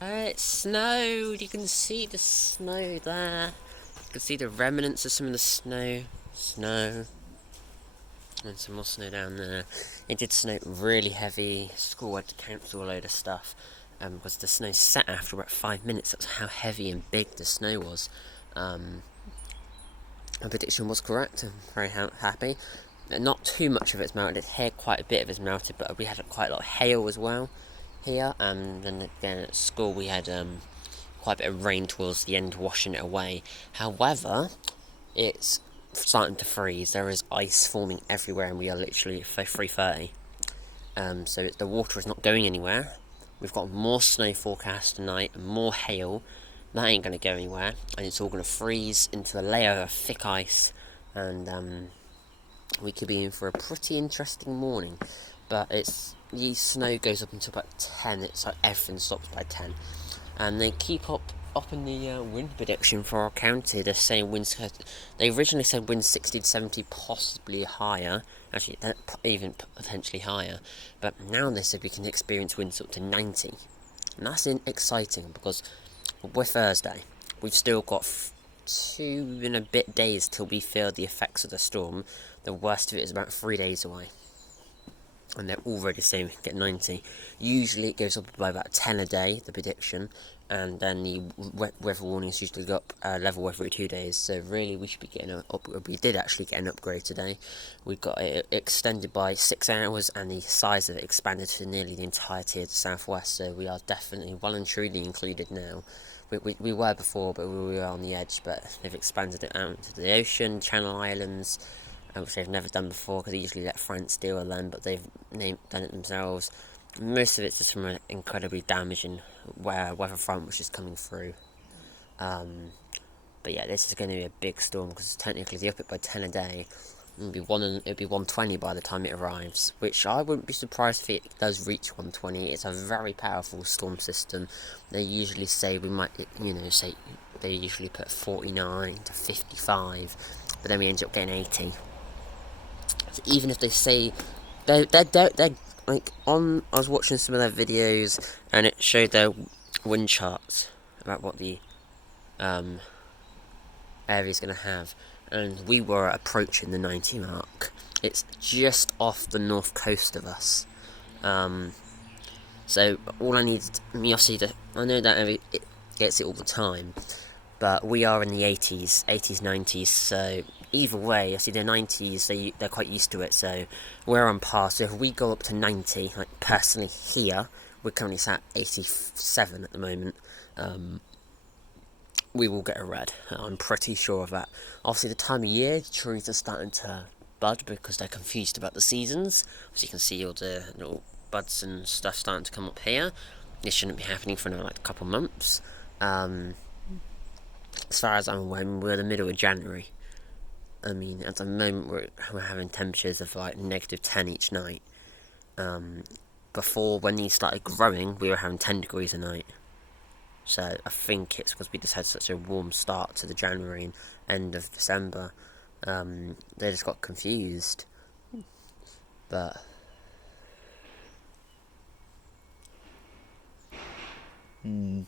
It snowed. You can see the snow there. You can see the remnants of some of the snow, and some more snow down there. It did snow really heavy. School had to cancel a load of stuff because the snow set after about 5 minutes. That's how heavy and big the snow was. My prediction was correct. I'm very happy. Not too much of it's melted. It's here quite a bit of it's melted, but we had quite a lot of hail as well here. And then again at school we had quite a bit of rain towards the end, washing it away. However, it's starting to freeze. There is ice forming everywhere, and we are literally at 3:30. So the water is not going anywhere. We've got more snow forecast tonight, and more hail. That ain't going to go anywhere, and it's all going to freeze into a layer of thick ice, and we could be in for a pretty interesting morning. But the snow goes up until about 10. It's like everything stops by 10, and they keep up in the wind prediction for our county. They're saying winds. They originally said winds 60 to 70, possibly higher. Actually, even potentially higher. But now they said we can experience winds up to 90, and that's exciting because we're Thursday. We've still got 2 and a bit days till we feel the effects of the storm. The worst of it is about 3 days away, and they're already saying we can get 90. Usually it goes up by about 10 a day, the prediction, and then the weather warnings usually go up level every 2 days. So really we should be getting an upgrade. We did actually get an upgrade today. We got it extended by 6 hours, and the size of it expanded to nearly the entirety of the southwest. So we are definitely well and truly included now. We were before, but we were on the edge, but they've expanded it out into the ocean, Channel Islands, which they've never done before because they usually let France deal with them, but they've done it themselves. Most of it's just from an incredibly damaging weather front which is coming through. But yeah, this is going to be a big storm because technically they up it by 10 a day. It'll be 120 by the time it arrives, which I wouldn't be surprised if it does reach 120. It's a very powerful storm system. They usually say they usually put 49 to 55, but then we end up getting 80. So even if they say they're like on, I was watching some of their videos and it showed their wind charts about what the area's going to have, and we were approaching the 90 mark. It's just off the north coast of us. So all I need, I know that it gets it all the time, but we are in the 80s, 90s. So either way, I see the 90s. They're quite used to it. So we're on par. So if we go up to 90, like personally here, we're currently sat 87 at the moment. We will get a red. I'm pretty sure of that. Obviously, the time of year, trees are starting to bud because they're confused about the seasons. As you can see, all the little buds and stuff starting to come up here. This shouldn't be happening for another a couple months. As far as I'm aware, we're in the middle of January. I mean, at the moment we're having temperatures of like -10 each night. Before, when these started growing, we were having 10 degrees a night. So I think it's because we just had such a warm start to the January and end of December. They just got confused. But mm.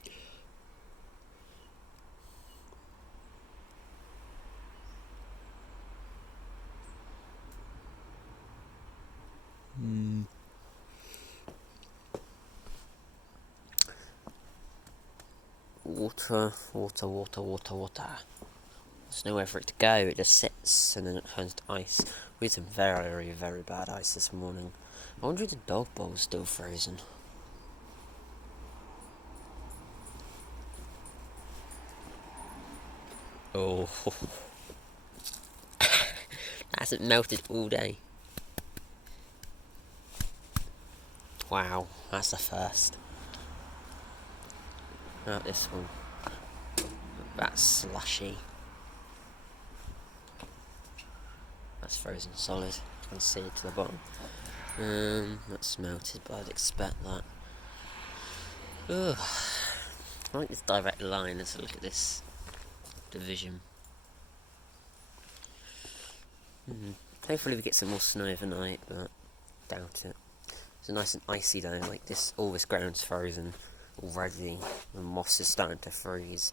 Mm. Water. There's nowhere for it to go. It just sits and then it turns to ice. We had some very, very bad ice this morning. I wonder if the dog bowl is still frozen. Oh, that hasn't melted all day. Wow, that's the first. Not this one. That's slushy. That's frozen solid. You can see it to the bottom. That's melted, but I'd expect that. Ugh. I like this direct line. Let's look at this division. Hopefully we get some more snow overnight, but doubt it. It's nice and icy though. Like this, all this ground's frozen. already. The moss is starting to freeze,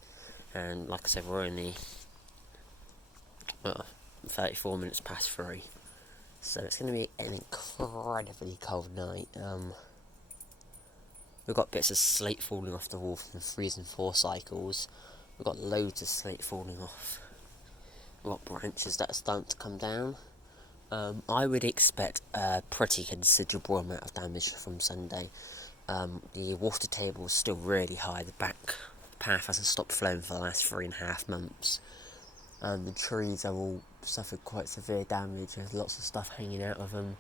and like I said, we're only 34 minutes past 3, so it's going to be an incredibly cold night. We've got bits of slate falling off the wall from the freezing 4 cycles. We've got loads of slate falling off. We've got branches that are starting to come down. I would expect a pretty considerable amount of damage from Sunday. The water table is still really high. The back path hasn't stopped flowing for the last 3.5 months. The trees have all suffered quite severe damage. There's lots of stuff hanging out of them.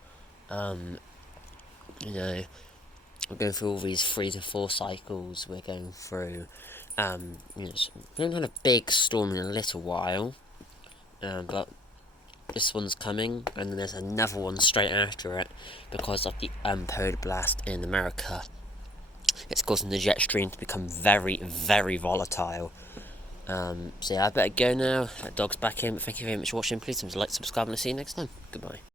We're going through all these 3 to 4 cycles. We're going through, we haven't had a big storm in a little while, but this one's coming, and then there's another one straight after it because of the polar blast in America. It's causing the jet stream to become very, very volatile. So yeah, I better go now. That dog's back in. But thank you very much for watching. Please like, subscribe, and I'll see you next time. Goodbye.